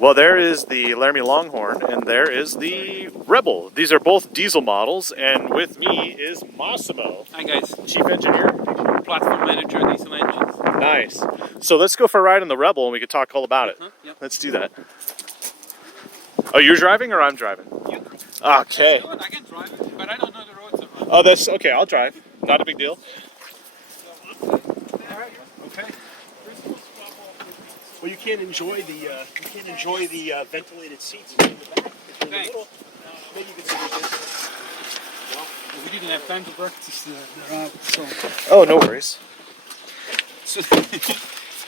Well, there is the Laramie Longhorn, and there is the Rebel. These are both diesel models, and with me is Mossimo. Hi guys. Chief Engineer. Platform Manager, diesel engines. Nice. So let's go for a ride in the Rebel, and we could talk all about it. Yep. Let's do that. Oh, you're driving or I'm driving? You drive. Okay. You know what, I can drive it, but I don't know the roads around. Oh, that's okay. I'll drive. Not a big deal. Okay. Well, you can't enjoy the ventilated seats in the back. If you're in the middle, maybe you can see this. Well, we didn't have time to practice the route, so Oh, no worries.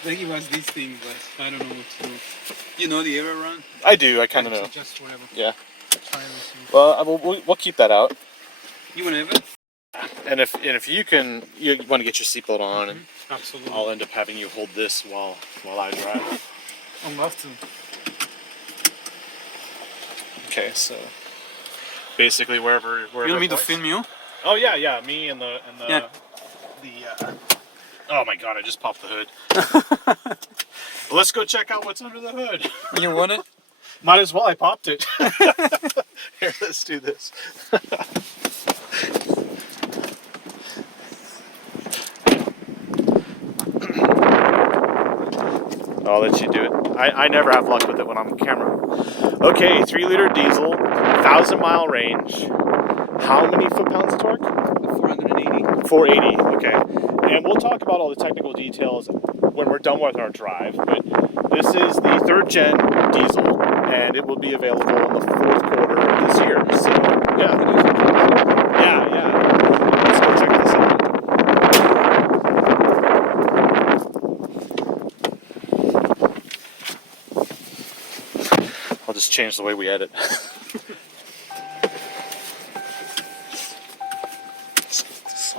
they give us these things, but I don't know what to do. You know the error run? I do. I kind of know. Just whatever. Yeah. Tires and- Well, we'll keep that out. You want to have it? And if you want to get your seatbelt on, and Absolutely. I'll end up having you hold this while I drive. I'd love to. Okay, so basically wherever. You want me to parked. film you? Oh yeah, me and the Yeah. Oh my god, I just popped the hood. Let's go check out what's under the hood. You want it? Might as well. I popped it. Here, let's do this. I'll let you do it. I never have luck with it when I'm on camera. Okay, 3-liter diesel, 1,000-mile range. How many foot-pounds of torque? 480. 480, okay. And we'll talk about all the technical details when we're done with our drive, but this is the 3rd gen diesel, and it will be available in the 4th quarter of this year. So, yeah. Let's go check this out. I'll just change the way we edit. Let's get this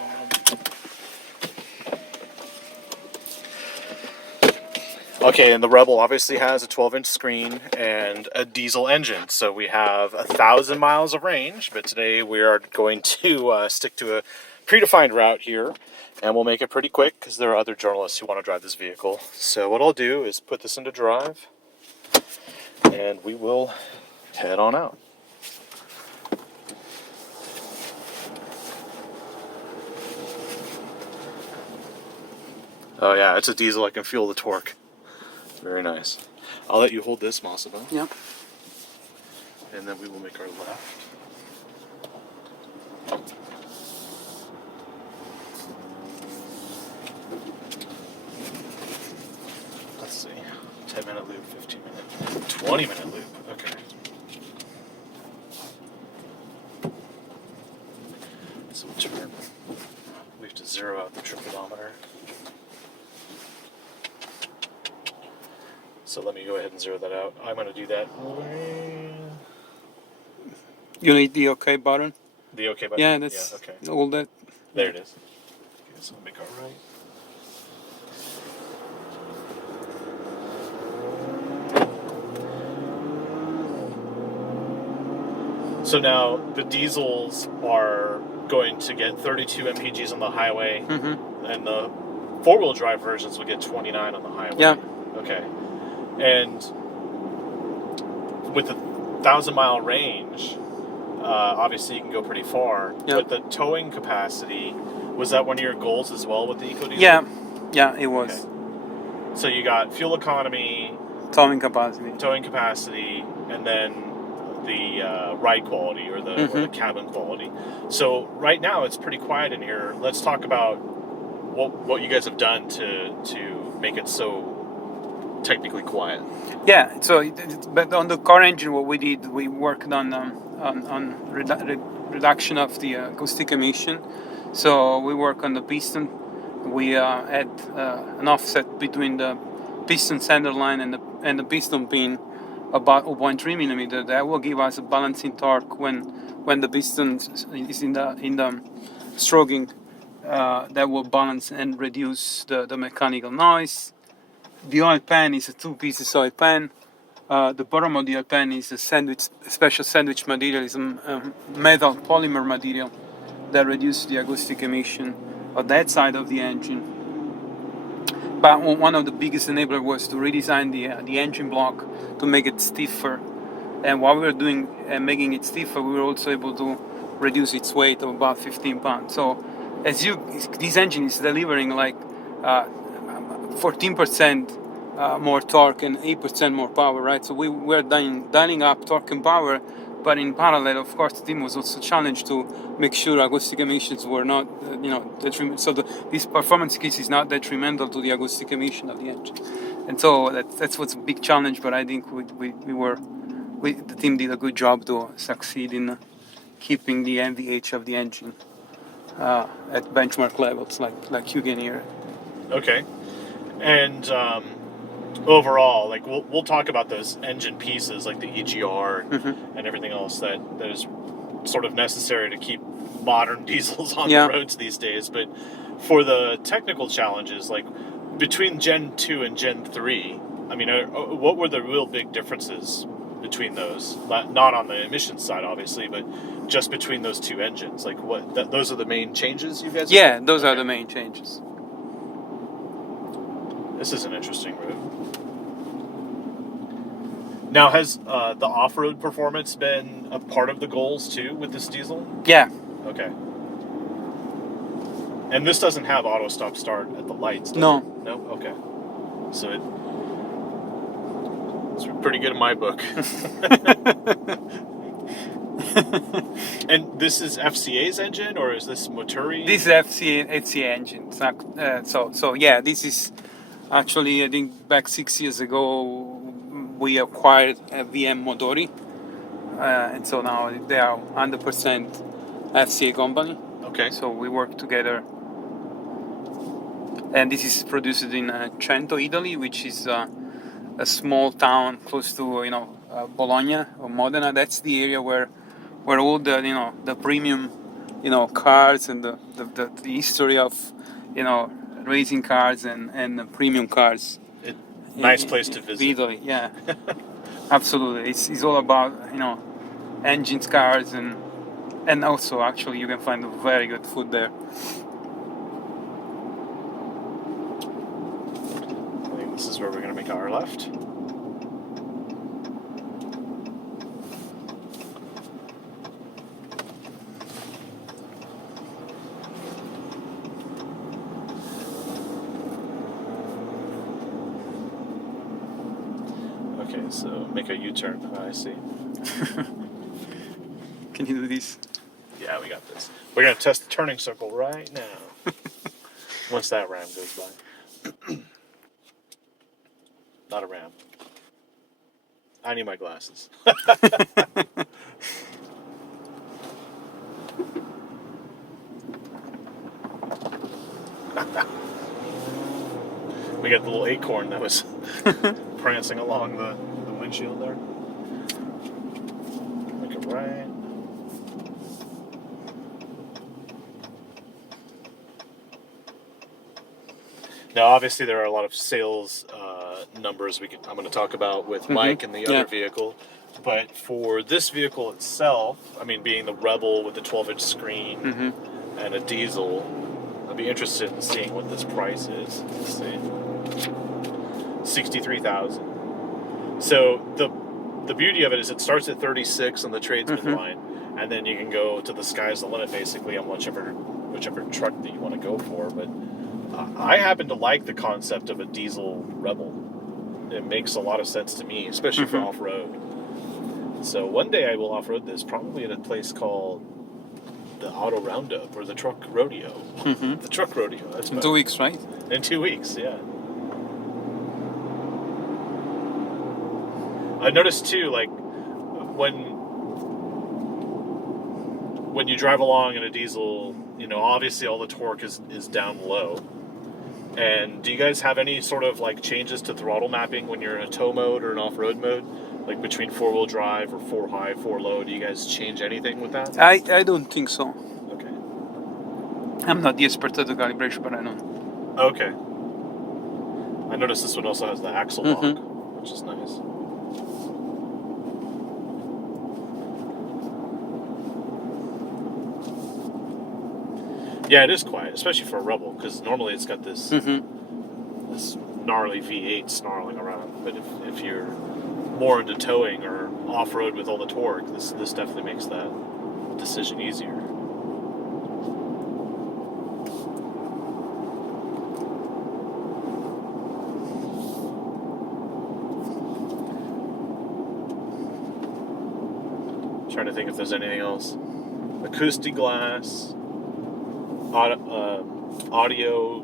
on. Okay, and the Rebel obviously has a 12-inch screen and a diesel engine, so we have 1,000 miles of range, but today we are going to stick to a predefined route here, and we'll make it pretty quick because there are other journalists who want to drive this vehicle. So what I'll do is put this into drive, and we will head on out. Oh yeah, it's a diesel. I can feel the torque. Very nice. I'll let you hold this, Mossimo. Yep. And then we will make our left. Let's see. 10-minute loop, 15-minute, 20-minute loop. Okay. So we'll turn. We have to zero out the trip odometer. So let me go ahead and zero that out. I'm going to do that. You need the OK button? The OK button? Yeah, that's okay. all that. There it is. Okay, so make our right. So now the diesels are going to get 32 mpgs on the highway, and the 4-wheel drive versions will get 29 on the highway. Yeah. Okay. And with the 1,000-mile range, obviously you can go pretty far. Yeah. But the towing capacity, was that one of your goals as well with the EcoDiesel? Yeah, it was. Okay. So you got fuel economy, Towing capacity, and then the ride quality or the cabin quality. So right now it's pretty quiet in here. Let's talk about what you guys have done to make it so technically quiet. Yeah, so but on the car engine, what we did, we worked on reduction of the acoustic emission. So we work on the piston. We had an offset between the piston center line and the piston pin about 0.3 millimeter. That will give us a balancing torque when the piston is in the stroking. That will balance and reduce the mechanical noise. The oil pan is a 2 pieces oil pan. The bottom of the oil pan is a special sandwich material. It's a metal polymer material that reduces the acoustic emission on that side of the engine. but one of the biggest enabler was to redesign the engine block to make it stiffer. And while we were doing making it stiffer, we were also able to reduce its weight of about 15 pounds. So this engine is delivering like 14% more torque and 8% more power, right? So we were dialing up torque and power, but in parallel, of course, the team was also challenged to make sure acoustic emissions were not, detrimental. So this performance case is not detrimental to the acoustic emission of the engine. And so that's what's a big challenge. But I think the team did a good job to succeed in keeping the NVH of the engine at benchmark levels, like you can hear. Okay. And overall, like we'll talk about those engine pieces, like the EGR and everything else that is sort of necessary to keep modern diesels on the roads these days. But for the technical challenges, like between Gen 2 and Gen 3, I mean, what were the real big differences between those? Not on the emissions side, obviously, but just between those two engines. Like those are the main changes you guys? Yeah, those are the main changes. This is an interesting route. Now, has the off-road performance been a part of the goals too with this diesel? Yeah. Okay. And this doesn't have auto stop start at the lights, does No. it? No? Okay. So it's pretty good in my book. And this is FCA's engine, or is this Moturi? This is FCA engine. So yeah, this is actually, I think back 6 years ago we acquired a VM Motori, and so now they are 100% FCA company. Okay. So we work together, and this is produced in Cento, Italy, which is a small town close to Bologna or Modena. That's the area where all the premium cars and the history of racing cars and premium cars. Nice place to visit. Italy, yeah. Absolutely. It's all about engines, cars, and also actually you can find very good food there. I think this is where we're going to make our left. Okay, so make a U-turn. I see. Can you do this? Yeah, we got this. We're going to test the turning circle right now. Once that ram goes by. Not a ram. I need my glasses. We got the little acorn that was prancing along the windshield there. Make it right. Now, obviously, there are a lot of sales numbers I'm going to talk about with Mike and the other vehicle. But for this vehicle itself, I mean, being the Rebel with the 12-inch screen and a diesel, I'd be interested in seeing what this price is. Let's see. $63,000. So the beauty of it is it starts at 36 on the tradesman line, and then you can go to the sky's the limit basically on whichever truck that you want to go for. But I happen to like the concept of a diesel Rebel. It makes a lot of sense to me, especially for off-road. So one day I will off-road this, probably at a place called the Auto Roundup or the Truck Rodeo. The Truck Rodeo. That's in 2 weeks, right? In 2 weeks, yeah. I noticed too, like when you drive along in a diesel, obviously all the torque is down low. And do you guys have any sort of like changes to throttle mapping when you're in a tow mode or an off-road mode? Like between 4-wheel drive or 4 high, 4 low, do you guys change anything with that? I don't think so. Okay. I'm not the expert at the calibration, but I know. Okay. I noticed this one also has the axle lock, which is nice. Yeah, it is quiet, especially for a Rebel, because normally it's got this gnarly V8 snarling around. But if you're more into towing or off-road with all the torque, this definitely makes that decision easier. Trying to think if there's anything else. Acoustic glass, audio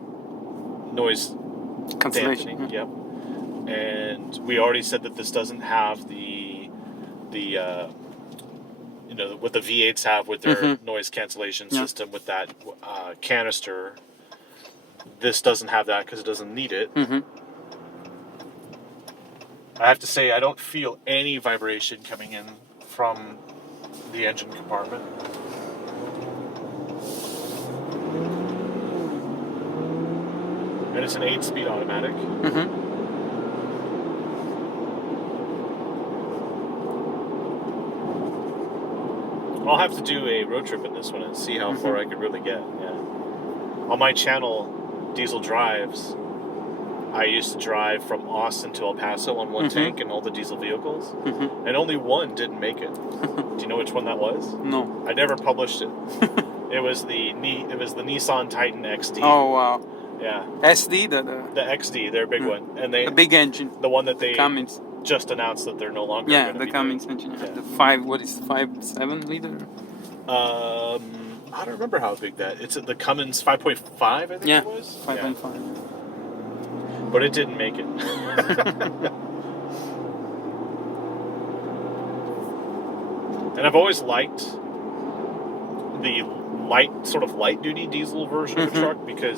noise Cancellation. dampening. Yep. And we already said that this doesn't have the what the V8s have with their noise cancellation system with that canister. This doesn't have that because it doesn't need it. I have to say I don't feel any vibration coming in from the engine compartment. And it's an 8-speed automatic. I'll have to do a road trip in this one and see how far I could really get. Yeah. On my channel, Diesel Drives, I used to drive from Austin to El Paso on one tank in all the diesel vehicles, and only one didn't make it. Do you know which one that was? No. I never published it. It was the Nissan Titan XD. Oh wow. Yeah. SD, The XD, their big one, and the big engine. the one that they Cummins. just announced that they're no longer. Yeah, going to the be Cummins doing. engine. Yeah. The 5.7 liter. I don't remember how big that. It's the Cummins 5.5, I think it was. 5.5. But it didn't make it. And I've always liked the light duty diesel version of the truck because